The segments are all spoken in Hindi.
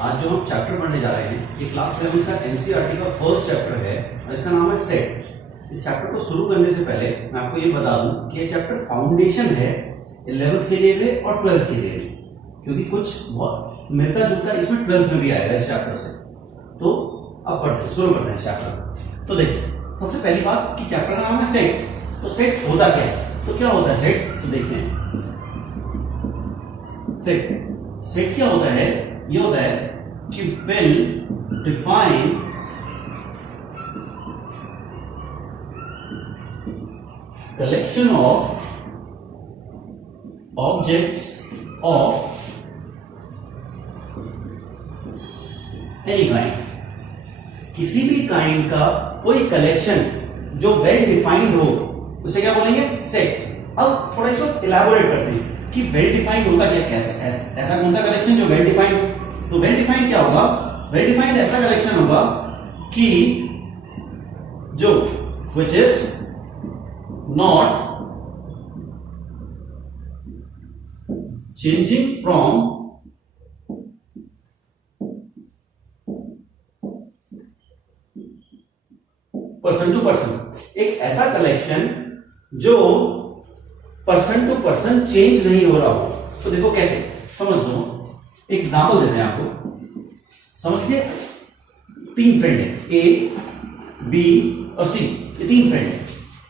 आज जो हम चैप्टर पढ़ने जा रहे हैं ये क्लास 7 का एनसीईआरटी का फर्स्ट चैप्टर है और इसका नाम है सेट। इस चैप्टर को शुरू करने से पहले मैं आपको ये बता दूं कि ये चैप्टर फाउंडेशन है 11th के लिए भी और 12th के लिए भी, क्योंकि कुछ बहुत मिलता जुलता इसमें 12th में भी आएगा इस चैप्टर से। तो अब पढ़ते शुरू करते हैं इस चैप्टर। तो देखिए सबसे पहली बात कि चैप्टर का नाम है सेट। तो सेट होता क्या है, तो क्या होता है सेट, तो देखते हैं। सेट क्या होता है, ये होता है कि well defined collection of objects of any kind, किसी भी काइंड का कोई कलेक्शन जो वेल डिफाइंड हो उसे क्या बोलेंगे, सेट। अब थोड़ा इसको इलैबोरेट करते हैं कि वेल डिफाइंड होगा क्या, कैसे ऐसा कौन सा कलेक्शन जो वेल डिफाइंड हो। तो वेल डिफाइंड क्या होगा, वेल डिफाइंड ऐसा कलेक्शन होगा कि जो which is not changing from person to person, एक ऐसा कलेक्शन जो पर्सन टू पर्सन चेंज नहीं हो रहा हो। तो देखो कैसे समझ लो, एक एग्जांपल देते हैं आपको। समझ लीजिए 3 फ्रेंड है, ए बी और सी, ये 3 फ्रेंड है।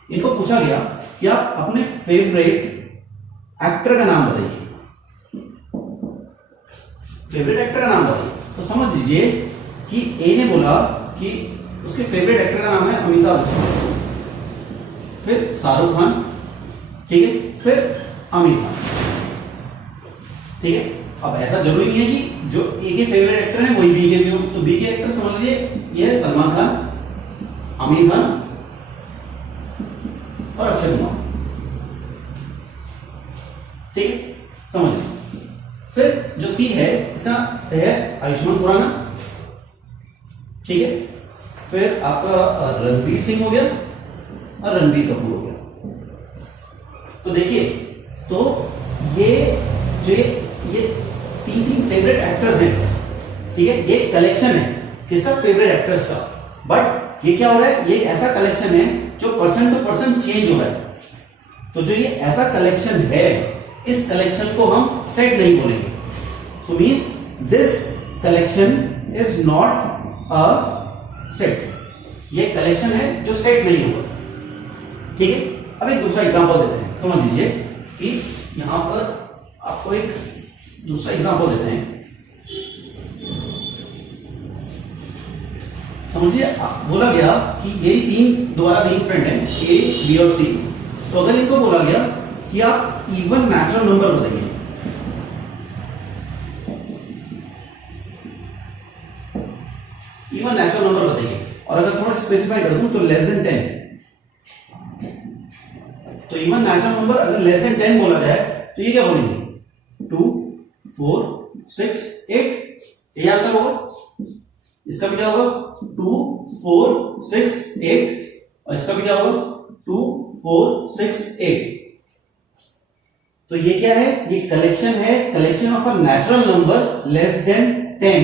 इनको पूछा गया कि आप अपने फेवरेट एक्टर का नाम बताइए, फेवरेट एक्टर का नाम बताइए। तो समझ लीजिए कि ए ने बोला कि उसके फेवरेट एक्टर का नाम है अमिताभ बच्चन, फिर शाहरुख खान, ठीक है, फिर आमिर खान, ठीक है। अब ऐसा जरूरी नहीं है कि जो ए के फेवरेट एक्टर हैं वही बी के भी हो। तो बी के एक्टर समझ लीजिए ये है सलमान खान, आमिर खान और अक्षय कुमार, ठीक है, समझ लीजिए। फिर जो सी है इसका है आयुष्मान खुराना, ठीक है, फिर आपका रणवीर सिंह हो गया और रणबीर कपूर हो गया। तो देखिए, तो ये 3 फेवरेट एक्टर्स हैं, ठीक है, ये कलेक्शन है किसका, फेवरेट एक्टर्स का। बट ये क्या हो रहा है, ये ऐसा कलेक्शन है जो पर्सन टू पर्सन चेंज हो रहा है। तो जो ये ऐसा कलेक्शन है, इस कलेक्शन को हम सेट नहीं बोलेंगे। सो means this collection is not a set, ये कलेक्शन है जो सेट नहीं होगा, ठीक है। अब एक दूसरा एग्जांपल देते हैं। समझ लीजिए कि यहां पर आपको एक दूसरा एग्जांपल देते हैं। समझिए बोला गया कि ये दोबारा 3 फ्रेंड हैं, ए बी और सी। तो अगर इनको बोला गया कि आप इवन नेचुरल नंबर बताइए, इवन नेचुरल नंबर बताइए, और अगर थोड़ा स्पेसिफाई कर दूं तो लेस देन 10। तो इवन नेचुरल नंबर अगर लेस देन 10 बोला जाए तो ये क्या बोलेंगे, 2 4 6 8, ये आंसर होगा। इसका भी क्या होगा, 2 4 6 8, और इसका भी क्या होगा, 2 4 6 8। तो ये क्या है, ये कलेक्शन है, collection of a natural number less then 10,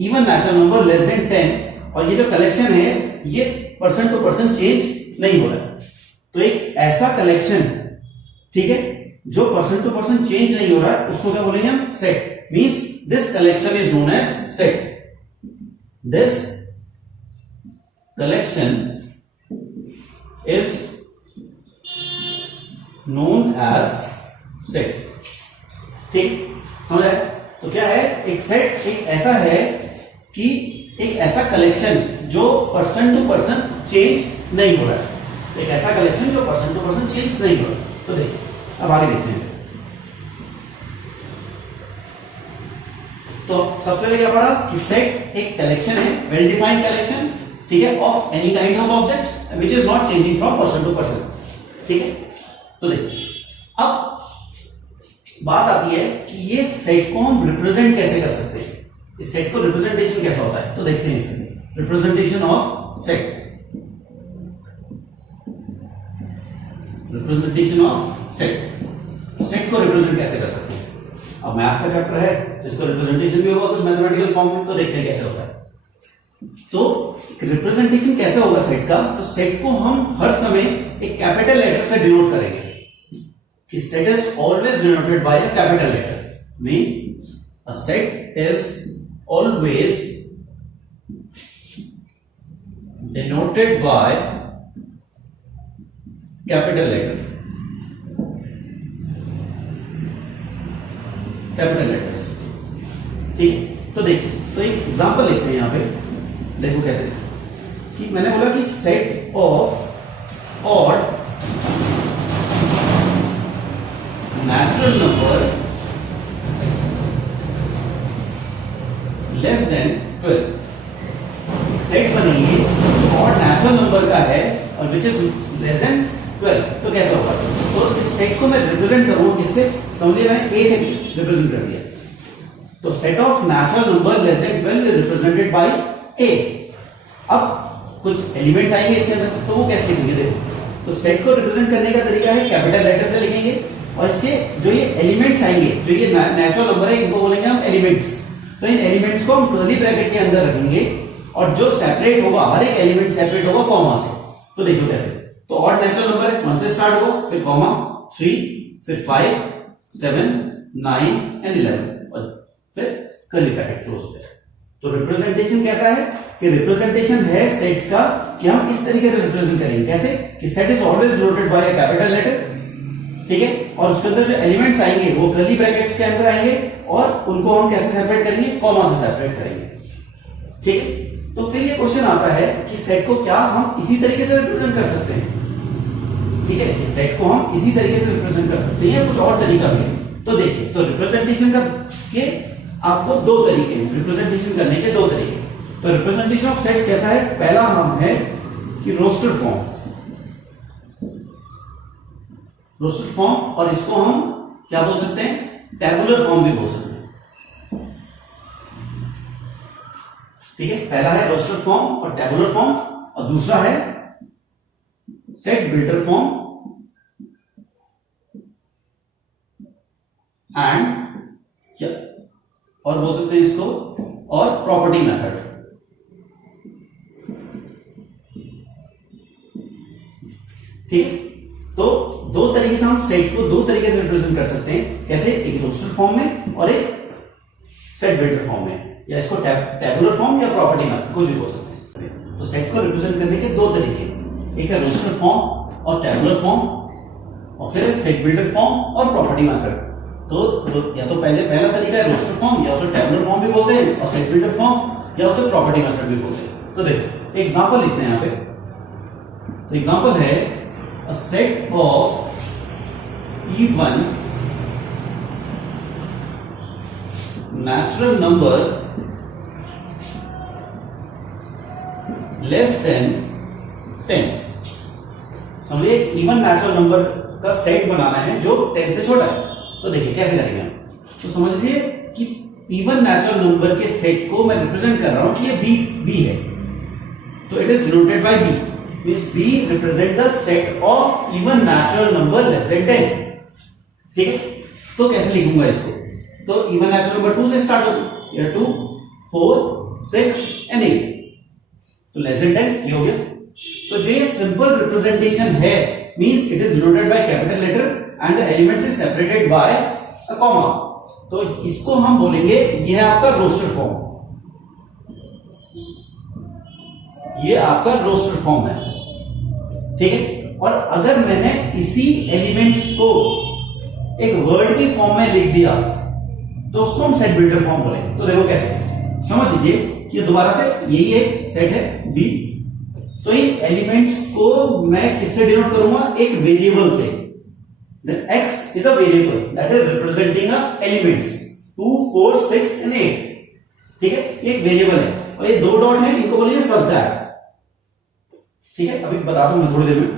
even natural number less then 10, और ये जो कलेक्शन है ये पर्सन टू पर्सन चेंज नहीं हो रहा है। तो एक ऐसा कलेक्शन, ठीक है, जो पर्सन टू पर्सन चेंज नहीं हो रहा है, उसको क्या बोलेंगे हम, set. Means this collection is known as set. This collection is known as set, ठीक, समझ आया। तो क्या है, एक सेट एक ऐसा है कि एक ऐसा कलेक्शन जो पर्सन टू पर्सन चेंज नहीं हो रहा है, एक ऐसा कलेक्शन जो पर्सन टू पर्सन चेंज नहीं हो रहा है। तो देखिए अब आगे देखते हैं। तो सबसे पहले क्या पढ़ा कि सेट एक कलेक्शन है, वेल डिफाइंड कलेक्शन, ठीक है, of any kind of object which is not changing from person to person, ठीक है। तो देखिए अब बात आती है कि ये सेट को हम रिप्रेजेंट कैसे कर सकते हैं, इस सेट को रिप्रेजेंटेशन कैसा होता है। तो देखते हैं इसमें representation of set, representation of set, set को रिप्रेजेंट कैसे कर सकते हैं। अब मैथ्स का चैप्टर है, इसका रिप्रेजेंटेशन भी होगा, कुछ मैथमेटिकल ऑर्डिनल फॉर्म में, तो देखते हैं कैसे होता है। तो रिप्रेजेंटेशन कैसे होगा सेट का, तो सेट को हम हर समय एक कैपिटल लेटर से डिनोट करेंगे कि set is always denoted by a capital letter, mean a set is always denoted by capital letter, capital letters. ठीक है, तो देखिए, तो एक एग्जांपल लेते हैं यहां पे, देखो कैसे कि मैंने बोला कि set of odd natural number less than 12, set बनेंगे ऑड नेचुरल नंबर का है और विच इज लेस देन 12, तो कैसा होगा, तो इस सेट को मैं रिप्रेजेंट करूंगा किससे, समझिए मैंने ए से रिप्रेजेंट कर दिया, तो set of natural number less than 12 is represented by A. अब कुछ एलिमेंट्स आएंगे इसके अंदर, तो वो कैसे लिखेंगे, देखो, तो सेट को रिप्रेजेंट करने का तरीका है कैपिटल लेटर से लिखेंगे, और इसके जो ये एलिमेंट्स आएंगे, जो ये नेचुरल नंबर है, इनको बोलेंगे हम एलिमेंट्स। तो इन एलिमेंट्स को हम कर्ली ब्रैकेट के अंदर रखेंगे, और जो सेपरेट होगा, हर एक एलिमेंट सेपरेट होगा कॉमा से। तो देखो कैसे, तो ऑड नेचुरल नंबर है, 1 से स्टार्ट होगा, फिर कॉमा, 3, फिर 5, 7, 9 एंड 11, और फिर कर्ली ब्रैकेट क्लोज हो जाएगा। तो रिप्रेजेंटेशन कैसा है कि रिप्रेजेंटेशन है सेट्स का कि हम इस तरीके से रिप्रेजेंट करेंगे, कैसे कि set is always denoted by a capital letter, ठीक है, और उसके अंदर जो एलिमेंट्स आएंगे वो कर्ली ब्रैकेट्स के अंदर आएंगे, और उनको हम कैसे सेपरेट करेंगे, कॉमा से सेपरेट करेंगे। ठीक है, तो फिर ये क्वेश्चन आता है कि सेट को क्या हम इसी तरीके से रिप्रेजेंट कर सकते हैं, ठीक है, सेट को हम इसी तरीके से रिप्रेजेंट कर सकते हैं, कुछ और तरीका भी है। तो देखिए, तो रिप्रेजेंटेशन का के आपको दो तरीके हैं, रिप्रेजेंटेशन करने के दो तरीके। तो रिप्रेजेंटेशन ऑफ सेट्स कैसा है, पहला हम है कि रोस्टर फॉर्म, रोस्टर फॉर्म, और इसको हम क्या बोल सकते हैं, टेबुलर फॉर्म भी बोल सकते हैं। ठीक है, पहला है रोस्टर फॉर्म और टेबुलर फॉर्म, और दूसरा है सेट बिल्डर फॉर्म एंड क्या और बोल सकते हैं इसको, और प्रॉपर्टी मेथड। ठीक, तो दो तरीके से हम सेट को दो तरीके से रिप्रेजेंट कर सकते हैं, कैसे, एक रोस्टर फॉर्म में और एक सेट बिल्डर फॉर्म में, या इसको टेबुलर फॉर्म या प्रॉपर्टी मेथड, कुछ भी बोल सकते हैं। तो सेट को रिप्रेजेंट करने के दो तरीके, एक है रोस्टर फॉर्म और टेबुलर फॉर्म, और फिर सेट बिल्डर फॉर्म और प्रॉपर्टी मेथड। तो या तो पहला तरीका है रोस्टर फॉर्म, या उसे टेबुलर फॉर्म भी बोलते हैं, और सेट बिल्डर फॉर्म, या उसे प्रॉपर्टी मेथड भी बोलते हैं। तो देखो एग्जांपल लिखते हैं यहां पे, तो एग्जांपल है a set of even natural number less than 10। समझिए, इवन नेचुरल नंबर का सेट बनाना है जो 10 से छोटा है। तो देखिए कैसे करेंगे हम, तो समझ लीजिए कि इवन नेचुरल नंबर के सेट को मैं रिप्रेजेंट कर रहा हूं कि ये बी है, तो it is denoted by B, means B represent the set of even natural number less than 10। ठीक है, तो कैसे लिखूंगा इसको, तो even natural number 2 से स्टार्ट होगी, या 2, 4, 6 एंड 8, तो less than 10 ये हो गया। तो जो ये सिंपल रिप्रेजेंटेशन है, means it is denoted by capital letter and the elements is separated by a comma, तो इसको हम बोलेंगे ये है आपका रोस्टर फॉर्म, ये आपका रोस्टर फॉर्म है। ठीक है, और अगर मैंने इसी एलिमेंट्स को एक वर्ड की फॉर्म में लिख दिया तो उसको हम सेट बिल्डर फॉर्म बोलेंगे। तो देखो कैसे, समझ लीजिए कि दोबारा से यही एक सेट है बी, तो इन एलिमेंट्स को मैं किससे डिनोट करूंगा, एक वेरिएबल से। x is a variable that is representing a elements 2, 4, 6 and 8। ठीक है, एक वेरिएबल है, और ये दो डॉट है, इनको बोलेंगे सच दैट। ठीक है, अभी बताता हूं मैं थोड़ी देर में।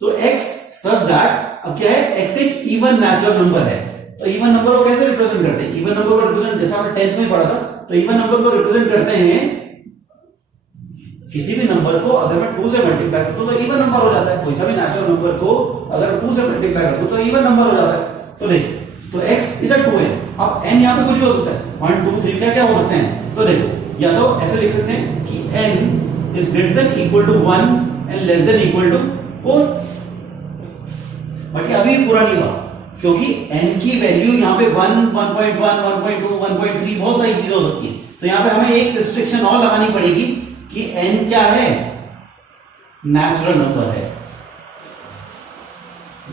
तो x सच दैट, अब क्या है, x एक इवन नेचुरल नंबर है, तो इवन नंबर को कैसे रिप्रेजेंट करते हैं, इवन नंबर को रिप्रेजेंट जैसा आपने 10th में पढ़ा था, तो इवन नंबर को रिप्रेजेंट करते हैं, किसी भी नंबर को अगर मैं 2 से मल्टीप्लाई करता हूं तो इवन नंबर हो जाता है, कोई सा भी नेचुरल नंबर को अगर 2 से मल्टीप्लाई करता हूं तो इवन नंबर हो जाता है। तो देखिए, तो x इज अ 2 है, अब n यहाँ पे कुछ भी हो सकता है, 1 2 3 क्या क्या हो सकते हैं। तो देखो या तो ऐसे लिख सकते हैं कि n is greater than equal to 1 and less than equal to 4, but ये अभी भी पूरा नहीं हुआ क्योंकि n की वैल्यू यहाँ पे 1 1.1 1.2 1.3 बहुत सारी चीजें हो सकती है। तो यहाँ पे हमें एक रिस्ट्रिक्शन और लगानी पड़ेगी कि n क्या है, नेचुरल नंबर है।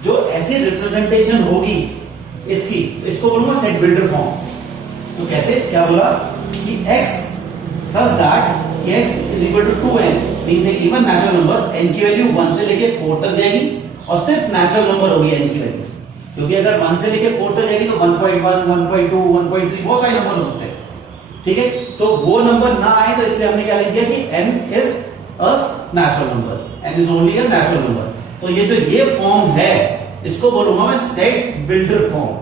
जो ऐसी रिप्रेजेंटेशन होगी इसकी, इसको बोलूंगा सेट बिल्डर फॉर्म। तो कैसे, क्या बोला कि x such that x is equal to 2n means एक इवन नेचुरल नंबर, n की वैल्यू 1 से लेके 4 तक जाएगी और सिर्फ नेचुरल नंबर होगी n की वैल्यू, क्योंकि अगर 1 से लेके 4 तक जाएगी तो 1.1 1.2 1.3 बहुत सारे नंबर हो सकते हैं, ठीक है। तो वो नंबर ना आए तो इसलिए हमने क्या लिख दिया कि n is a natural number, n is only a natural number. तो ये जो ये फॉर्म है इसको बोलूंगा मैं set builder form,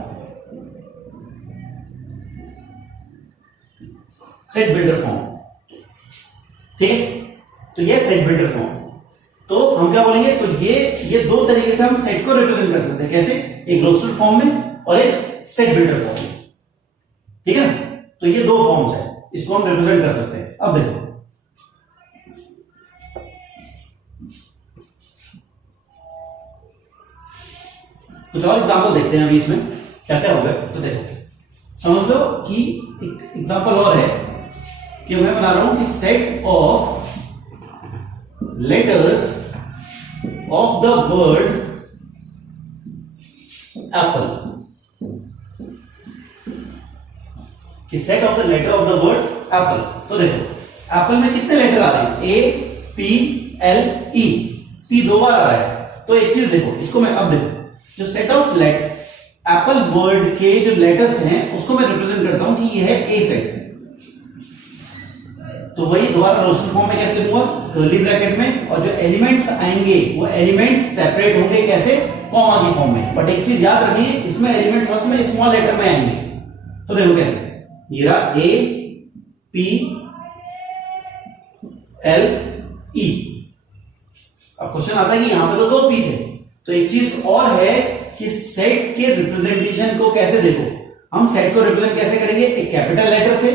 set builder form, ठीक है। तो ये सेट बिल्डर फॉर्म, तो हम क्या बोलेंगे, तो ये दो तरीके से हम सेट को रिप्रेजेंट कर सकते हैं। कैसे, एक रोस्टर फॉर्म में और एक सेट बिल्डर फॉर्म में, ठीक है ना। तो ये दो फॉर्म्स है, इसको हम रिप्रेजेंट कर सकते हैं। अब देखो कुछ और एग्जांपल देखते हैं अभी इसमें क्या क्या होगा। तो देखो समझ लो कि एक एग्जांपल और है कि मैं बना रहा हूं कि set of letters of the word apple, कि set of the letter of the word apple. तो देखो एप्पल में कितने लेटर आ रहे हैं, A P L E, P दो बार आ रहा है। तो एक चीज देखो, इसको मैं अब देखो जो सेट ऑफ एप्पल वर्ड के जो लेटर्स हैं उसको मैं रिप्रेजेंट करता हूं कि यह है ए सेट। तो वही दोबारा रोस्टर फॉर्म में कैसे लिखूंगा, कर्ली ब्रैकेट में, और जो एलिमेंट्स आएंगे वो एलिमेंट्स सेपरेट होंगे कैसे, कॉमा की फॉर्म में। बट एक चीज याद रखिए, इसमें एलिमेंट्स फर्स्ट में स्मॉल लेटर में आएंगे। तो देखो कैसे, ये रहा ए पी एल ई। अब क्वेश्चन आता है कि यहां पे तो दो पी थे, तो एक चीज और है कि सेट के रिप्रेजेंटेशन को कैसे देखो, हम सेट को रिप्रेजेंट कैसे करेंगे, एक कैपिटल लेटर से,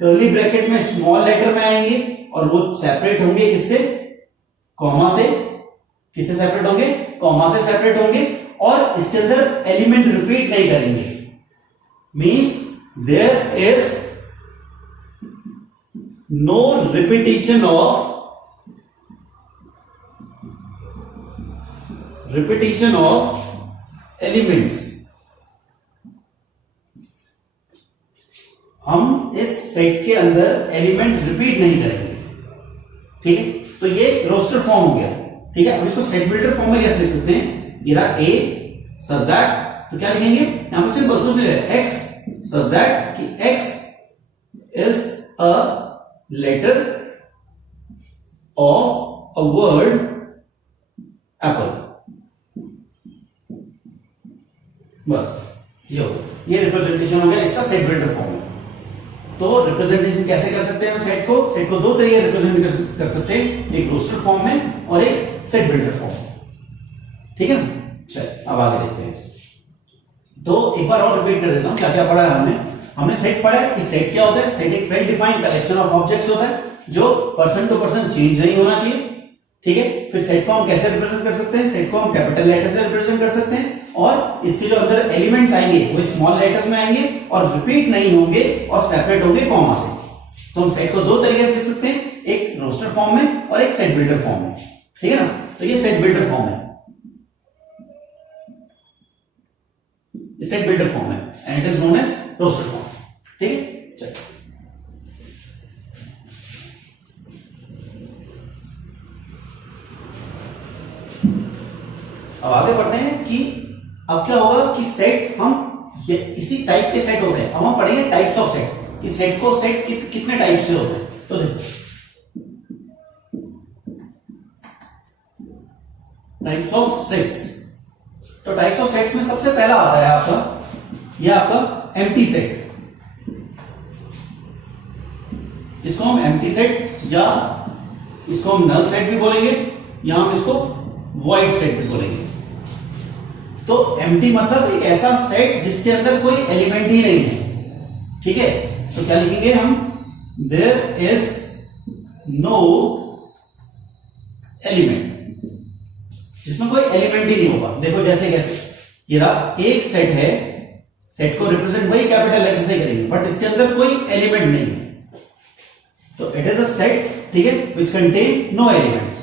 कर्ली ब्रैकेट में स्मॉल लेटर में आएंगे और वो सेपरेट होंगे किससे, कॉमा से। किससे सेपरेट होंगे, कॉमा से सेपरेट होंगे, और इसके अंदर एलिमेंट रिपीट नहीं करेंगे। Means there is no repetition of elements. हम इस सेट के अंदर एलिमेंट रिपीट नहीं करेंगे, ठीक है। तो ये रोस्टर फॉर्म हो गया, ठीक है। अब इसको सेट बिल्डर फॉर्म में कैसे लिख सकते हैं, ये रहा ए सच दैट, तो क्या लिखेंगे यहां पर, सिंपल कुछ नहीं है, एक्स सच दैट कि x is a letter of a word apple. बस ये रिप्रेजेंटेशन हो गया इसका सेट बिल्डर फॉर्म में। तो रिप्रेजेंटेशन कैसे कर सकते हैं हम सेट को दो तरीके रिप्रेजेंट कर सकते हैं, एक रोस्टर फॉर्म में और एक सेट बिल्डर फॉर्म में, ठीक है ना। चलिए अब आगे देखते हैं। तो एक बार और रिपीट कर देता हूं क्या क्या पढ़ा है हमने सेट पढ़ा है कि सेट क्या होता है, सेट एक well defined collection of objects होता है जो पर्सन टू पर्सन चेंज नहीं होना चाहिए, ठीक है। फिर सेट को हम कैसे रिप्रेजेंट कर सकते हैं, सेट को हम कैपिटल लेटर से रिप्रेजेंट कर सकते हैं, और इसके जो अंदर एलिमेंट्स आएंगे वो स्मॉल लेटर्स में आएंगे और रिपीट नहीं होंगे और सेपरेट होंगे कॉमा से। तो हम सेट को दो तरीके से लिख सकते हैं, एक रोस्टर फॉर्म में और एक सेट बिल्डर फॉर्म में, ठीक है ना। तो ये सेट बिल्डर फॉर्म है, सेट बिल्डर फॉर्म है and it is known as roster form, ठीक है। चलिए अब आगे बढ़ते हैं कि अब क्या होगा कि सेट हम ये इसी टाइप के सेट होते हैं। अब हम पढ़ेंगे टाइप्स ऑफ सेट, कि सेट को सेट कितने टाइप से होते हैं। तो देखो टाइप्स ऑफ सेट्स, तो टाइप्स ऑफ सेट्स में सबसे पहला आता है आपका, यह आपका एम्प्टी सेट, इसको हम एम्प्टी सेट या इसको हम नल सेट भी बोलेंगे या हम इसको वॉइड सेट भी बोलेंगे। तो एम्प्टी मतलब एक ऐसा सेट जिसके अंदर कोई एलिमेंट ही नहीं है, ठीक है। तो क्या लिखेंगे हम, देयर इज नो एलिमेंट, जिसमें कोई एलिमेंट ही नहीं होगा। देखो जैसे कैसे, ये रहा एक सेट है, सेट को रिप्रेजेंट वही कैपिटल लेटर से करेंगे, बट इसके अंदर कोई एलिमेंट नहीं है, तो इट इज अ सेट, ठीक है, विच कंटेन नो एलिमेंट्स।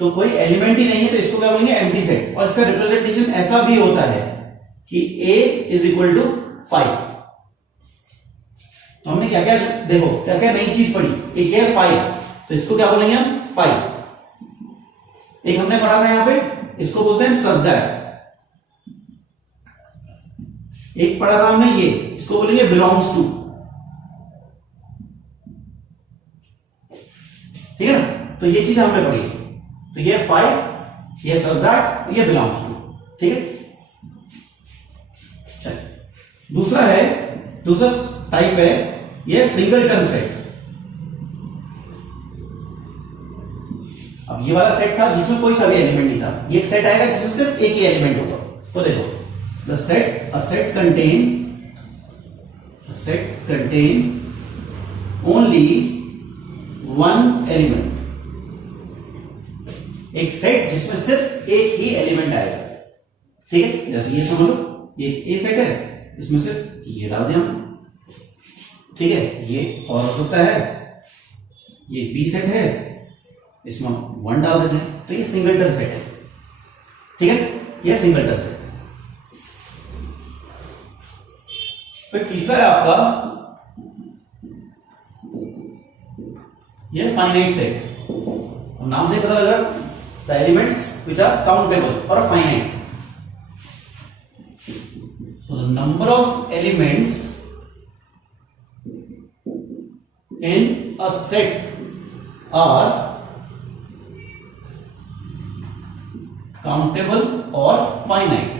तो कोई एलिमेंट ही नहीं है, तो इसको क्या बोलेंगे, एम्प्टी सेट। और इसका रिप्रेजेंटेशन ऐसा भी होता है कि a इज इक्वल टू 5। तो हमने क्या क्या, देखो क्या क्या नई चीज पढ़ी, एक है 5, तो इसको क्या बोलेंगे हम, 5। एक हमने पढ़ा था यहां पे, इसको बोलते हैं सच दैट। एक पढ़ा था हमने ये, इसको बोलेंगे बिलोंग्स टू, ठीक है ना। तो ये चीज हमने पढ़ी, तो ये 5, ये सच दैट, ये बिलोंग्स टू, ठीक है। चलिए दूसरा है, दूसरा टाइप है ये सिंगलटन सेट। अब ये वाला सेट था जिसमें कोई सा भी एलिमेंट नहीं था, ये एक सेट आएगा जिसमें सिर्फ एक ही एलिमेंट होगा। तो देखो, the set, a set contain only one element, एक सेट जिसमें सिर्फ एक ही एलिमेंट आएगा, ठीक है। जैसे ये समझ लो, ये ए सेट है, इसमें सिर्फ ये डाल दिया हमने, ठीक है। ये और हो सकता है, ये बी सेट है, इसमें 1 डाल देते हैं, तो ये सिंगलटन सेट है, ठीक है, ये सिंगलटन सेट। फिर तीसरा है आपका ये फाइनाइट सेट। नाम से पता लग रहा है, the elements which are countable और finite. So the number of elements in a set are countable or finite,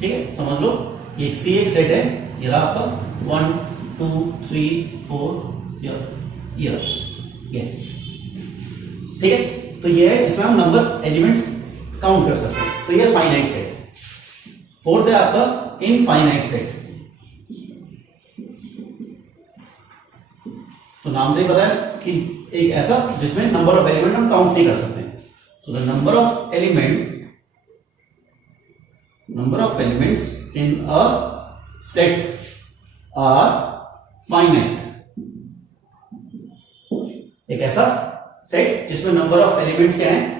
ठीक है। समझ लो, एक सी एक सेट है, ये रहा आपका 1 2 3 4, ये ठीक है। तो ये है जिसमें हम नंबर एलिमेंट्स काउंट कर सकते हैं, तो ये फाइनाइट सेट। फोर्थ है आपका इनफाइनाइट सेट। तो नाम से ही पता है कि एक ऐसा जिसमें नंबर ऑफ एलिमेंट हम काउंट नहीं कर सकते। तो the number of elements in a set are finite. एक ऐसा सेट जिसमें नंबर ऑफ एलिमेंट्स क्या है,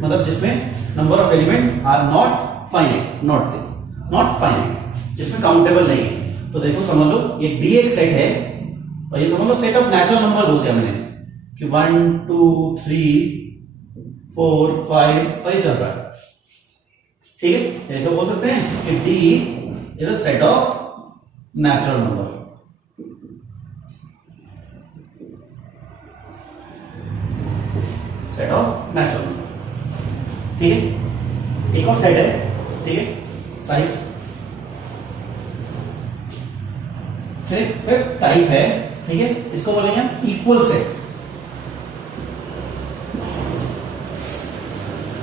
मतलब जिसमें number of elements are not finite, जिसमें काउंटेबल नहीं है। तो देखो समझ लो, ये डी एक सेट है, और ये समझ लो सेट ऑफ नेचुरल नंबर बोल दिया मैंने कि 1 2 3 4 5 और ये चल रहा है, ठीक है। ऐसे बोल सकते हैं कि D is a set of natural number. Set of natural number, ठीक है। एक और सेट है, ठीक है, 5। फिफ्थ टाइप है, ठीक है, इसको बोलेंगे इक्वल सेट,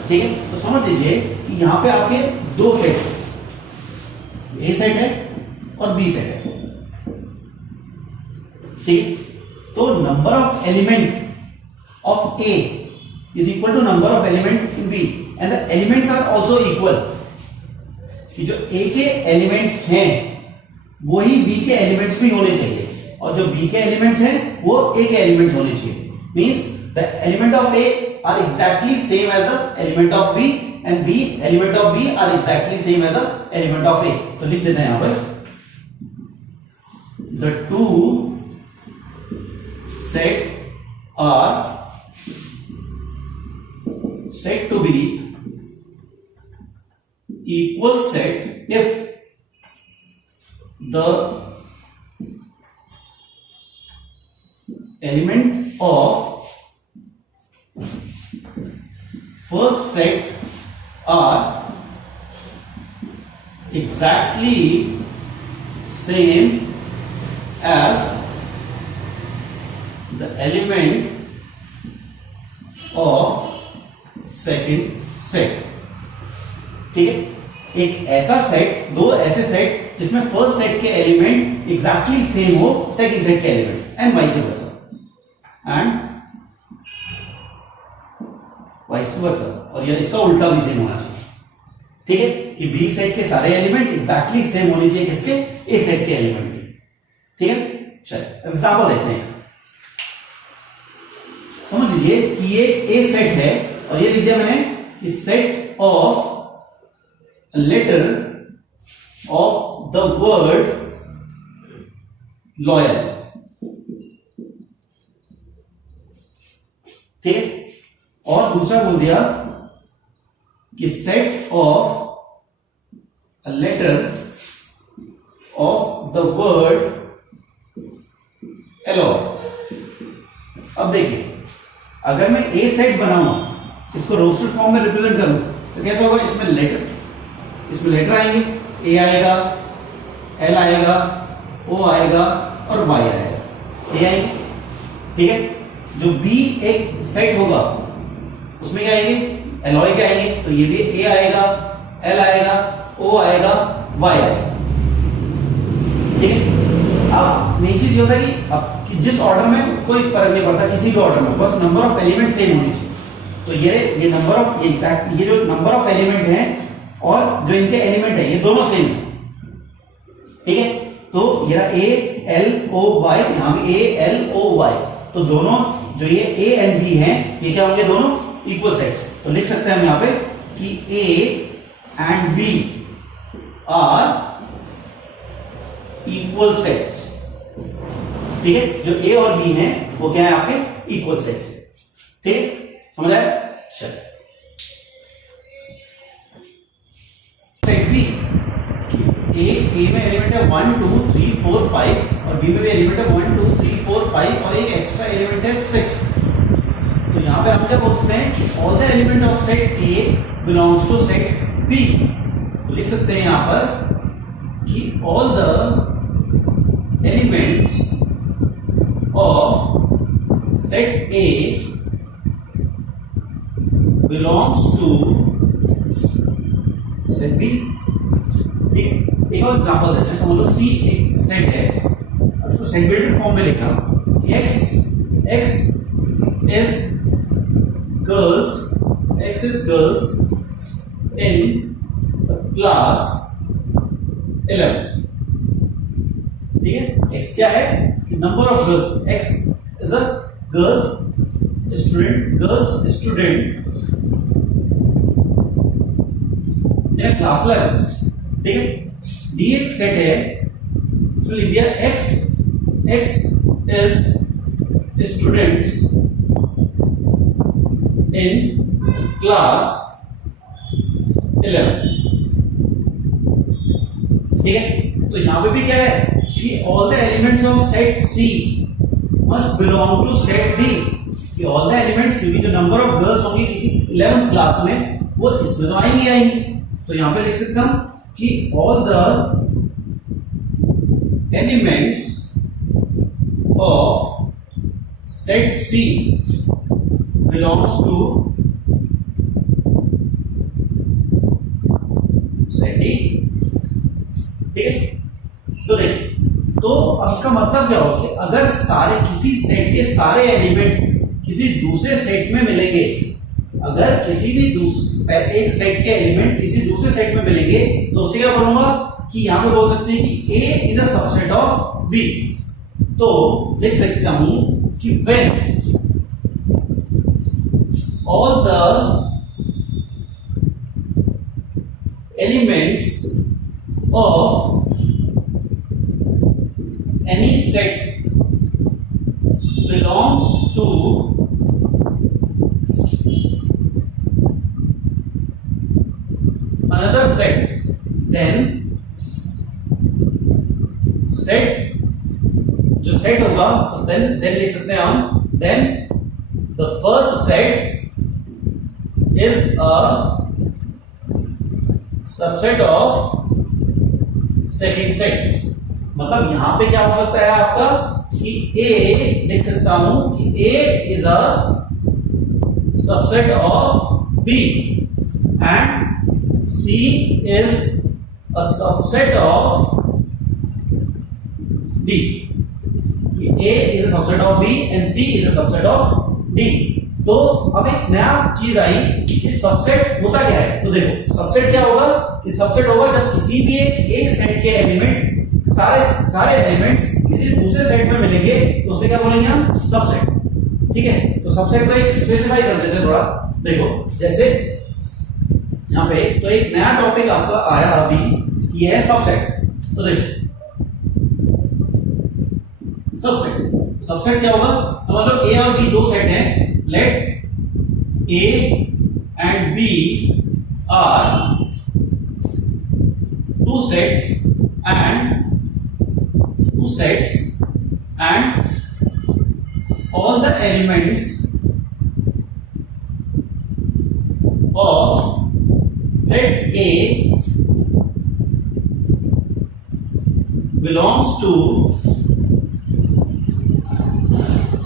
ठीक है। तो समझ लीजिए कि यहां पे आपके दो सेट, ए सेट है और बी सेट है, ठीक है। तो number of element of A is equal to number of element in B and the elements are also equal. कि जो ए के एलिमेंट्स हैं वही बी के एलिमेंट्स भी होने चाहिए, और जो बी के एलिमेंट्स हैं वो ए के एलिमेंट्स होने चाहिए। Means the element of A are exactly same as the element of B and B element of B are exactly same as the element of A. तो लिख देते हैं यहां पर, the two set are said to be equal set if the element of first set are exactly same as the element of second set. ठीक है, एक ऐसा सेट, दो ऐसे सेट जिसमें फर्स्ट सेट के एलिमेंट एग्जैक्टली सेम हो सेकंड सेट के एलिमेंट, एंड वाइस वर्सा, और ये इसका उल्टा भी सेम होना चाहिए। ठीक है, कि बी सेट के सारे एलिमेंट एग्जैक्टली सेम होने चाहिए किसके, ए सेट के एलिमेंट के। ठीक है, चलिए एग्जांपल देखते हैं। समझ लीजिए कि ये ए सेट है और ये लिख दिया मैंने कि set of letter of the word loyal. ठीक है, और दूसरा बोल दिया कि set of a letter of the word alloy. अब देखिए, अगर मैं ए सेट बनाऊं, इसको रोस्टेड फॉर्म में रिप्रेजेंट करूं, तो कैसा होगा, इसमें लेटर आएंगे, ए आएगा, एल आएगा, ओ आएगा और वाई आएगा, ए आएंगे। ठीक है, जो बी एक सेट होगा उसमें क्या आएंगे, एलॉय के आएंगे, तो ये भी ए आएगा, एल आएगा, ओ आएगा, वाई आएगा। ठीक है, अब मेन चीज ये होता है कि जिस ऑर्डर में कोई फर्क नहीं पड़ता, किसी भी ऑर्डर में, बस नंबर ऑफ एलिमेंट सेम होने चाहिए। तो ये नंबर ऑफ एग्जैक्ट, ये जो नंबर ऑफ एलिमेंट हैं और जो इनके एलिमेंट है ये दोनों सेम है। ठीक है, तो ये ए एल ओ वाई, यहां भी ए एल ओ वाई, तो दोनों जो ये ए एंड बी हैं ये क्या होंगे, दोनों इक्वल सेट्स। तो लिख सकते हैं हम यहां पे कि A and B are equal sets. ठीक है, जो ए और बी हैं वो क्या है आपके, इक्वल सेट्स। ठीक है, समझ आया। चल सेट बी, ए में एलिमेंट है 1 2 3 4 5 और बी में भी एलिमेंट है 1 2 3 4 5 और एक एक्स्ट्रा एलिमेंट है 6। तो यहां पे हम क्या बोल सकते हैं कि all the element of set A belongs to set B. तो लिख सकते हैं यहां पर कि all the elements of set A belongs to set B. एक और एग्जांपल देते हैं, समझ लो सी एक सेट है, अब इसको सेट बिल्डेड फॉर्म में लिखा, x is girls in the class 11। ठीक है, x क्या है कि number of girls, x is a girls student in class 11। ठीक है, डी एक सेट है, इसमें लिख दिया x is students in class 11। ठीक है, तो यहां पे भी क्या है कि all the elements of set C must belong to set D, कि ऑल द एलिमेंट्स, क्योंकि जो नंबर ऑफ गर्ल्स होंगी किसी 11th क्लास में वो इसमें तो आएंगी। तो यहां पे लिख सकता हूं कि all the elements of set C belongs to set D. ठीक है, तो देखिए, तो अब इसका मतलब क्या होगा कि अगर सारे किसी सेट के सारे एलिमेंट किसी दूसरे सेट में मिलेंगे, अगर किसी भी एक सेट के एलिमेंट किसी दूसरे सेट में मिलेंगे, तो उसे क्या बोलूंगा कि यहां पे बोल सकते हैं कि A is a subset of B। तो लिख सकता हूं कि when all the elements of any set belongs to another set, then set, जो सेट होगा तो then लिख सकते हैं हम, then the first set is a subset of second set. मतलब यहां पे क्या हो सकता है आपका कि A लिख सकता हूं कि A is a subset of B and C is a subset of D. A is a subset of B and C is a subset of D. तो अब एक नया चीज आई कि सबसेट होता क्या है। तो देखो सबसेट क्या होगा कि सबसेट होगा जब किसी भी एक सेट के एलिमेंट सारे एलिमेंट्स किसी दूसरे सेट में मिलेंगे तो उसे क्या बोलेंगे हम, सबसेट। ठीक है, तो सबसेट को एक स्पेसिफाई कर देते हैं थोड़ा। देखो जैसे यहाँ पे तो एक नया टॉपिक आपका आया अभी, ये है सबसेट। तो देखो सबसेट क्या होगा, समझ लो ए और बी दो सेट हैं। Let A and B are two sets and all the elements of set A belongs to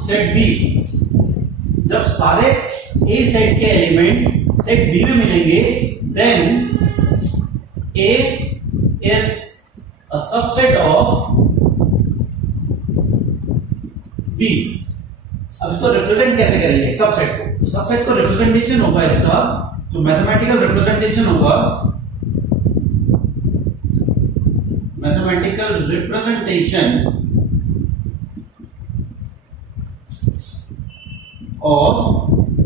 set B. जब सारे ए सेट के एलिमेंट सेट बी में मिलेंगे then A is a subset of B. अब इसको रिप्रेजेंट कैसे करेंगे सबसेट को, तो सबसेट को रिप्रेजेंटेशन होगा इसका, तो मैथमेटिकल रिप्रेजेंटेशन होगा, मैथमेटिकल रिप्रेजेंटेशन ऑफ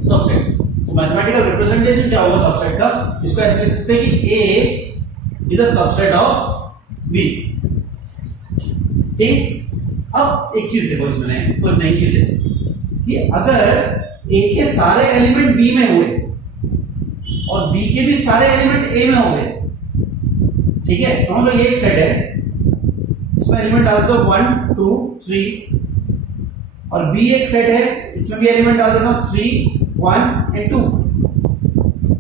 सबसेट। तो मैथमेटिकल रिप्रेजेंटेशन क्या होगा सबसेट का, इसको ऐसे लिख सकते हैं कि A is a subset of B। ठीक, अब एक चीज देखो इसमें कोई नई चीज है कि अगर A के सारे एलिमेंट B में हुए और B के भी सारे एलिमेंट A में हो गए, ठीक है, समझ लो ये एक सेट है, इसमें एलिमेंट डाल दो 1 2 3 और B एक सेट है, इसमें भी एलिमेंट डाल देता हूं 3 1 and 2।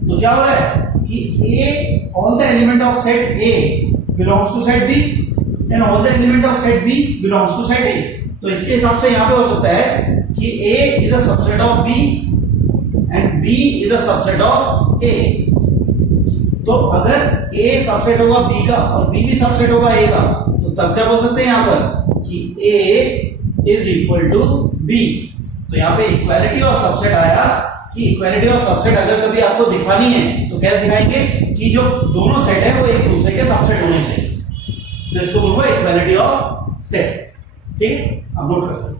तो क्या हो रहा है कि A all the element of set A belongs to set B and all the element of set B belongs to set A। तो इसके हिसाब से यहां पे हो सकता है कि A is a subset of B and B is a subset of A। तो अगर A सबसेट होगा B का और B भी सबसेट होगा A का, तो तब क्या बोल सकते हैं यहां पर कि A is equal to B. तो यहाँ पे इक्वालिटी ऑफ सबसेट आया कि इक्वालिटी ऑफ सबसेट अगर कभी आपको दिखानी है तो क्या दिखाएंगे कि जो दोनों सेट है वो एक दूसरे के सबसेट होने चाहिए, तो इसको बोलूंगा इक्वालिटी ऑफ सेट। ठीक है, आप नोट कर सकते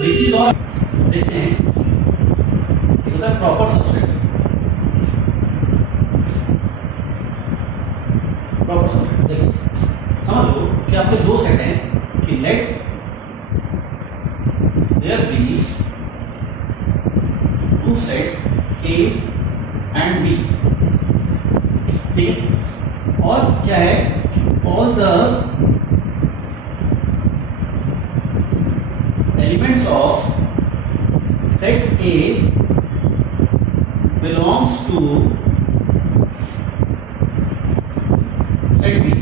एक चीज और देखते हैं, प्रॉपर सबसेट। प्रॉपर सबसेट देखिए, समझ लो कि आपके दो सेट हैं कि let there be two sets A and B. ठीक है, और क्या है, all the elements of set A belongs to set B।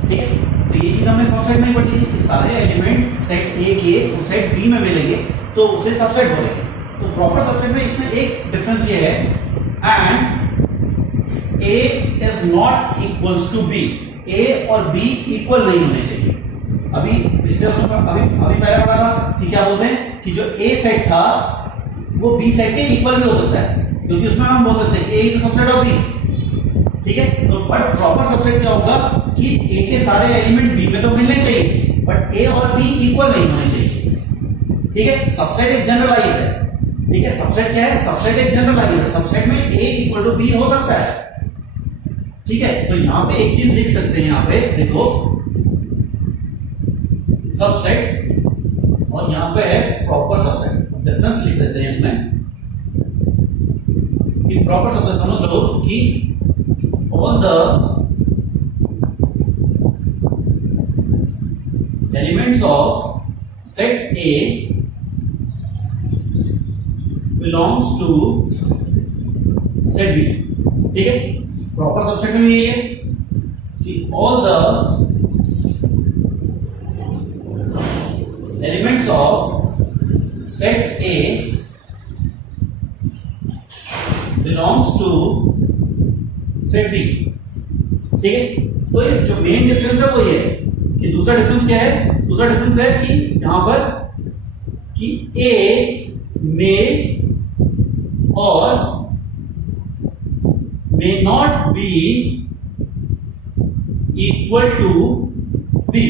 ठीक है, तो ये चीज हमने सबसेट में पढ़ी थी कि सारे एलिमेंट सेट A के सेट B में मिलेंगे तो उसे सबसेट बोलेंगे। तो प्रॉपर सबसेट में इसमें एक डिफरेंस ये है, and A is not equals to B। A और B इक्वल नहीं होने चाहिए। अभी पिछले अभी पहले पढ़ा था कि क्या बोलते हैं कि जो A सेट था वो B सेट के इक्वल भी हो सकता है, क्योंकि उसमें हम बोल सकते हैं कि A is subset of B। ठीक है, तो बट प्रॉपर सबसेट क्या होगा कि A के सारे एलिमेंट B में तो मिलने चाहिए बट A और B इक्वल नहीं होने चाहिए। ठीक है, सबसेट एक जनरलाइज है। ठीक है, सबसेट क्या है, सबसेट एक जनरलाइज है, सबसेट में A इक्वल टू B हो सकता है। ठीक है, तो यहां पे एक चीज लिख सकते हैं, यहां पे देखो सबसेट और यहां पे है प्रॉपर सबसेट। डिफरेंस लिख देते हैं इसमें कि प्रॉपर सबसेट समझ लो कि all the elements of set A belongs to set B। ठीक है, प्रॉपर सबसेट में भी यही है कि all the elements of set A belongs to set B. ठीक है, तो ये जो मेन डिफरेंस है वो ये है कि दूसरा डिफरेंस क्या है? दूसरा डिफरेंस है कि यहां पर कि ए में और may not be equal to b।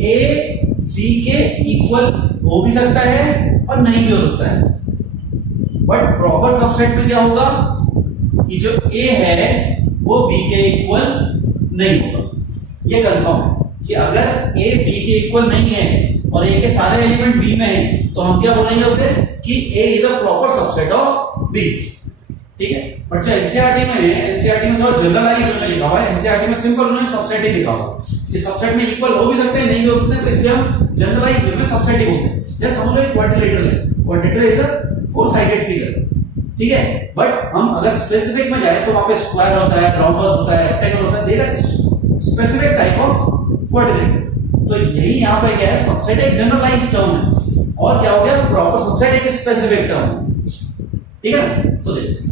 a b के इक्वल हो भी सकता है और नहीं भी हो सकता है, बट प्रॉपर सबसेट में क्या होगा कि जो a है वो b के इक्वल नहीं होगा। ये कंफर्म है कि अगर a b के इक्वल नहीं है और a के सारे एलिमेंट b में है तो हम क्या बोलेंगे उसे कि a is a proper subset of b। ठीक है, बट जो एनसीईआरटी में है, एनसीईआरटी में जो जनरलाइज में लिखा हुआ है, एनसीईआरटी में सिंपल उन्होंने सबसेट ही लिखा हुआ है। ये सबसेट में इक्वल हो भी सकते हैं, नहीं भी हो सकते हैं, तो इसलिए हम जनरलाइज में सबसेट ही बोलते हैं। जैसे समझ लो एक क्वाड्रिलेटरल है, quadrilateral is a four sided figure. ठीक है, बट हम अगर स्पेसिफिक में जाए तो वहां पे स्क्वायर होता है, रोम्बस होता है, रेक्टेंगल होता है, there are specific type of quadrilateral. तो यही यहां पे क्या है, सबसेट एक जनरलाइज्ड टर्म है और क्या हो गया, प्रॉपर सबसेट एक स्पेसिफिक टर्म है। ठीक है ना, तो देखो